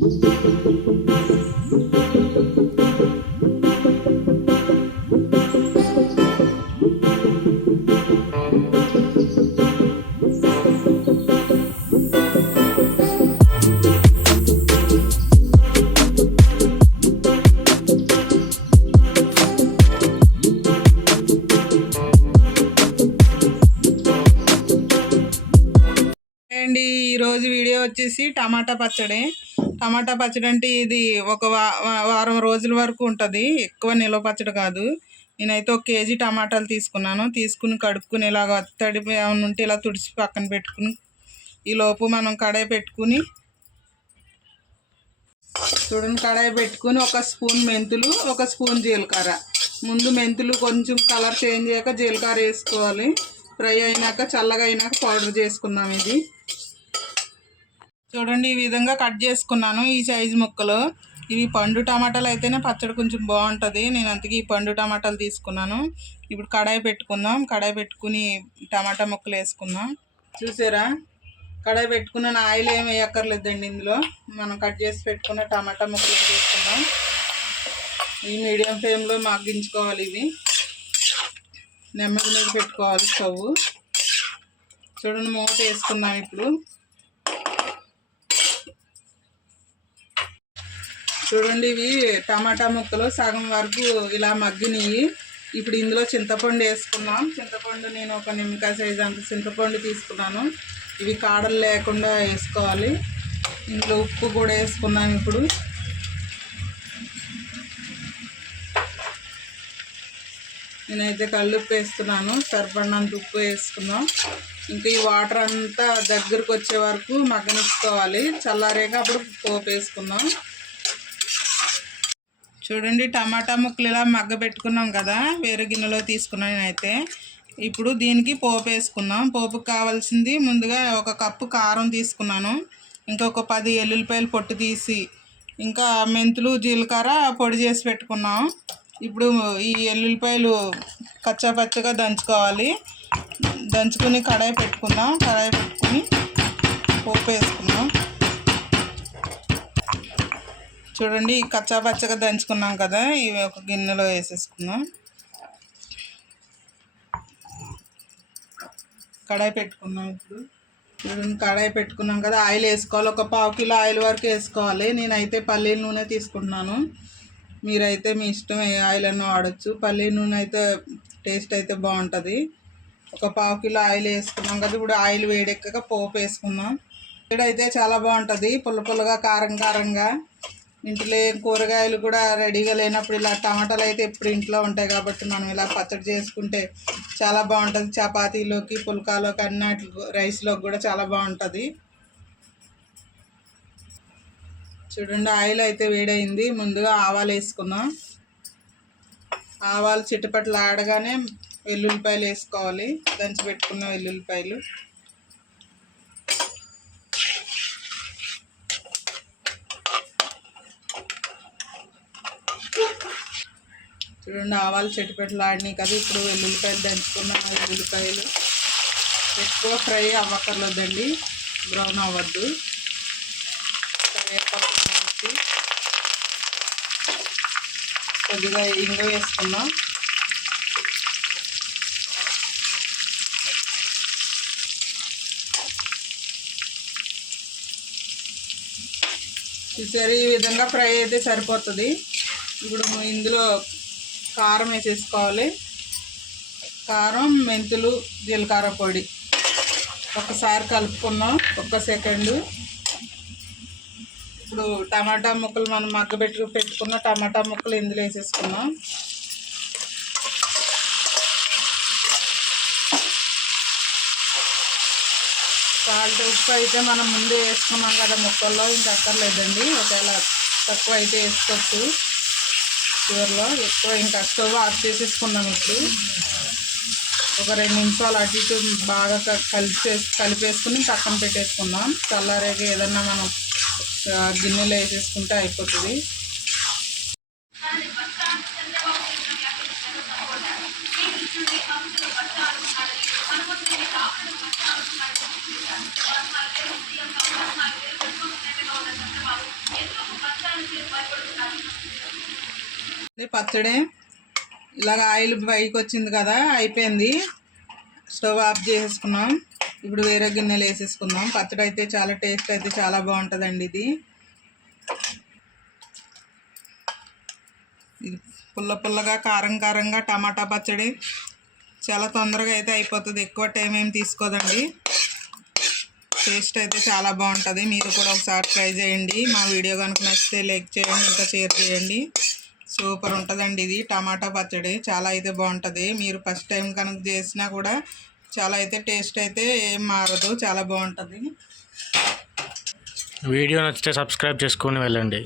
అండి ఈరోజు వీడియో వచ్చేసి టమాటా పచ్చడి. టమాటా పచ్చడి అంటే ఇది ఒక వా- వారం రోజుల వరకు ఉంటుంది. ఎక్కువ నిల్వ పచ్చడి కాదు. నేనైతే ఒక కేజీ టమాటాలు తీసుకున్నాను. తీసుకుని కడుక్కుని ఇలాగ తడి ఏమైనా ఉంటే ఇలా తుడిచి పక్కన పెట్టుకుని ఈ లోపు మనం కడాయి పెట్టుకుని చూడండి కడాయి పెట్టుకుని ఒక స్పూన్ మెంతులు ఒక స్పూన్ జీలకర్ర. ముందు మెంతులు కొంచెం కలర్ చేంజ్ అయ్యాక జీలకర్ర వేసుకోవాలి. ఫ్రై అయినాక చల్లగా అయినాక పౌడర్ చేసుకుందాం ఇది. చూడండి ఈ విధంగా కట్ చేసుకున్నాను ఈ సైజు ముక్కలు. ఇవి పండు టమాటాలు అయితేనే పచ్చడి కొంచెం బాగుంటుంది. నేను అందుకే ఈ పండు టమాటాలు తీసుకున్నాను. ఇప్పుడు కడాయి పెట్టుకుందాం. కడాయి పెట్టుకుని టమాటా ముక్కలు వేసుకుందాం. చూసారా? కడాయి పెట్టుకున్న ఆయిల్ ఏమి వేయక్కర్లేదండి ఇందులో. మనం కట్ చేసి పెట్టుకున్న టమాటా ముక్కలు వేసుకుందాం. ఈ మీడియం ఫ్లేమ్లో మగ్గించుకోవాలి ఇవి. నెమ్మది మీద పెట్టుకోవాలి స్టవ్. చూడండి మూత వేసుకుందాం ఇప్పుడు. చూడండి ఇవి టమాటా ముక్కలు సగం వరకు ఇలా మగ్గినాయి. ఇప్పుడు ఇందులో చింతపండు వేసుకున్నాం చింతపండు నేను ఒక నిమ్మకాయ సైజ్ అంత చింతపండు తీసుకున్నాను. ఇవి కాడలు లేకుండా వేసుకోవాలి. ఇందులో ఉప్పు కూడా వేసుకున్నాం ఇప్పుడు. నేనైతే కళ్ళుప్పు వేస్తున్నాను. సరిపడినంత ఉప్పు వేసుకున్నాం ఇంకా ఈ వాటర్ అంతా దగ్గరకు వచ్చే వరకు మగ్గనిచ్చుకోవాలి. చల్లారేగా అప్పుడు పోపు వేసుకుందాం. చూడండి టమాటా ముక్కలు ఇలా మగ్గ పెట్టుకున్నాం కదా వేరే గిన్నెలో తీసుకున్నాను నేనైతే. ఇప్పుడు దీనికి పోపు వేసుకున్నాం పోపుకి కావాల్సింది ముందుగా ఒక కప్పు కారం తీసుకున్నాను. ఇంకొక పది ఎల్లుల్లిపాయలు పొట్టు తీసి ఇంకా మెంతులు జీలకర్ర పొడి చేసి పెట్టుకున్నాం. ఇప్పుడు ఈ ఎల్లుల్లిపాయలు కచ్చా పచ్చగా దంచుకోవాలి. దంచుకుని కడాయి పెట్టుకుందాం. కడాయి పెట్టుకుని పోపు వేసుకుందాం. చూడండి కచ్చా పచ్చగా దంచుకున్నాం కదా ఇవి ఒక గిన్నెలో వేసేసుకున్నాం కడాయి పెట్టుకున్నాం ఇప్పుడు. చూడండి కడాయి పెట్టుకున్నాం కదా ఆయిల్ వేసుకోవాలి. ఒక పావు కిలో ఆయిల్ వరకు వేసుకోవాలి. నేనైతే పల్లీల నూనె తీసుకుంటున్నాను. మీరైతే మీ ఇష్టం ఏ ఆయిల్ అన్నా వాడచ్చు. పల్లీల నూనె అయితే టేస్ట్ అయితే బాగుంటుంది. ఒక పావు కిలో ఆయిల్ వేసుకున్నాం కదా ఇప్పుడు ఆయిల్ వేడెక్కక పోపు వేసుకుందాం. వేడైతే చాలా బాగుంటుంది. పుల్ల పుల్లగా కారం కారంగా. ఇంట్లో ఏం కూరగాయలు కూడా రెడీగా లేనప్పుడు ఇలా టమాటాలు అయితే ఎప్పుడు ఇంట్లో ఉంటాయి కాబట్టి మనం ఇలా పచ్చడి చేసుకుంటే చాలా బాగుంటుంది. చపాతీలోకి పుల్కాలోకి అన్నట్లు రైస్లోకి కూడా చాలా బాగుంటుంది. చూడండి ఆయిల్ అయితే వేడైంది. ముందుగా ఆవాలు వేసుకుందాం. ఆవాలు చిట్టుపట్లు ఆడగానే వెల్లుల్లిపాయలు వేసుకోవాలి. దంచి పెట్టుకున్న వెల్లుల్లిపాయలు. చూడండి ఆవాలు చెట్టుపెట్టలు ఆడినాయి కదా ఇప్పుడు వెల్లుల్లిపాయలు దంచుకున్నాను వెల్లుల్లిపాయలు ఎక్కువ ఫ్రై అవ్వక్కర్లేదండి బ్రౌన్ అవ్వద్దు. కరివేపాకు వేసి కొద్దిగా ఇంగు వేసుకుందాం. చూసారు? ఈ విధంగా ఫ్రై అయితే సరిపోతుంది. ఇప్పుడు ఇందులో కారం వేసేసుకోవాలి. కారం మెంతులు జీలకర్ర పొడి. ఒకసారి కలుపుకున్నాం. ఒక్క సెకండు. ఇప్పుడు టమాటా ముక్కలు మనం మగ్గబెట్టు పెట్టుకున్న టమాటా ముక్కలు ఇందులో వేసేసుకున్నాం. సాల్ట్ ఉప్పు అయితే మనం ముందే వేసుకున్నాం కదా ముక్కల్లో. ఇంకా అక్కర్లేదండి. ఒకవేళ తక్కువ అయితే వేసుకోవచ్చు. చివరిలో ఎక్కువ ఇంకా స్టవ్ ఆఫ్ చేసేసుకున్నాం ఇప్పుడు. ఒక రెండు నిమిషాలు అటు ఇటు బాగా కలిపే కలిపేసుకుని పక్కన పెట్టేసుకుందాం. చల్లారేగా ఏదన్నా మనం గిన్నెలో వేసేసుకుంటే అయిపోతుంది. ఇది పచ్చడి. ఇలాగ ఆయిల్ పైకి వచ్చింది కదా అయిపోయింది. స్టవ్ ఆఫ్ చేసేసుకున్నాం. ఇప్పుడు వేరే గిన్నెలు వేసేసుకుందాం. పచ్చడి అయితే చాలా టేస్ట్ అయితే చాలా బాగుంటుందండి ఇది. ఇది పుల్ల పుల్లగా కారం కారంగా టమాటా పచ్చడి చాలా తొందరగా అయితే అయిపోతుంది. ఎక్కువ టైం ఏం తీసుకోదండి. టేస్ట్ అయితే చాలా బాగుంటుంది. మీరు కూడా ఒకసారి ట్రై చేయండి. మా వీడియో కనుక నచ్చితే లైక్ చేయండి ఇంకా షేర్ చేయండి. సూపర్ ఉంటుందండి ఇది. టమాటా పచ్చడి చాలా అయితే బాగుంటుంది. మీరు ఫస్ట్ టైం కనుక చేసినా కూడా చాలా అయితే టేస్ట్ అయితే ఏం మారదు. చాలా బాగుంటుంది. వీడియో నచ్చితే సబ్స్క్రైబ్ చేసుకొని వెళ్ళండి.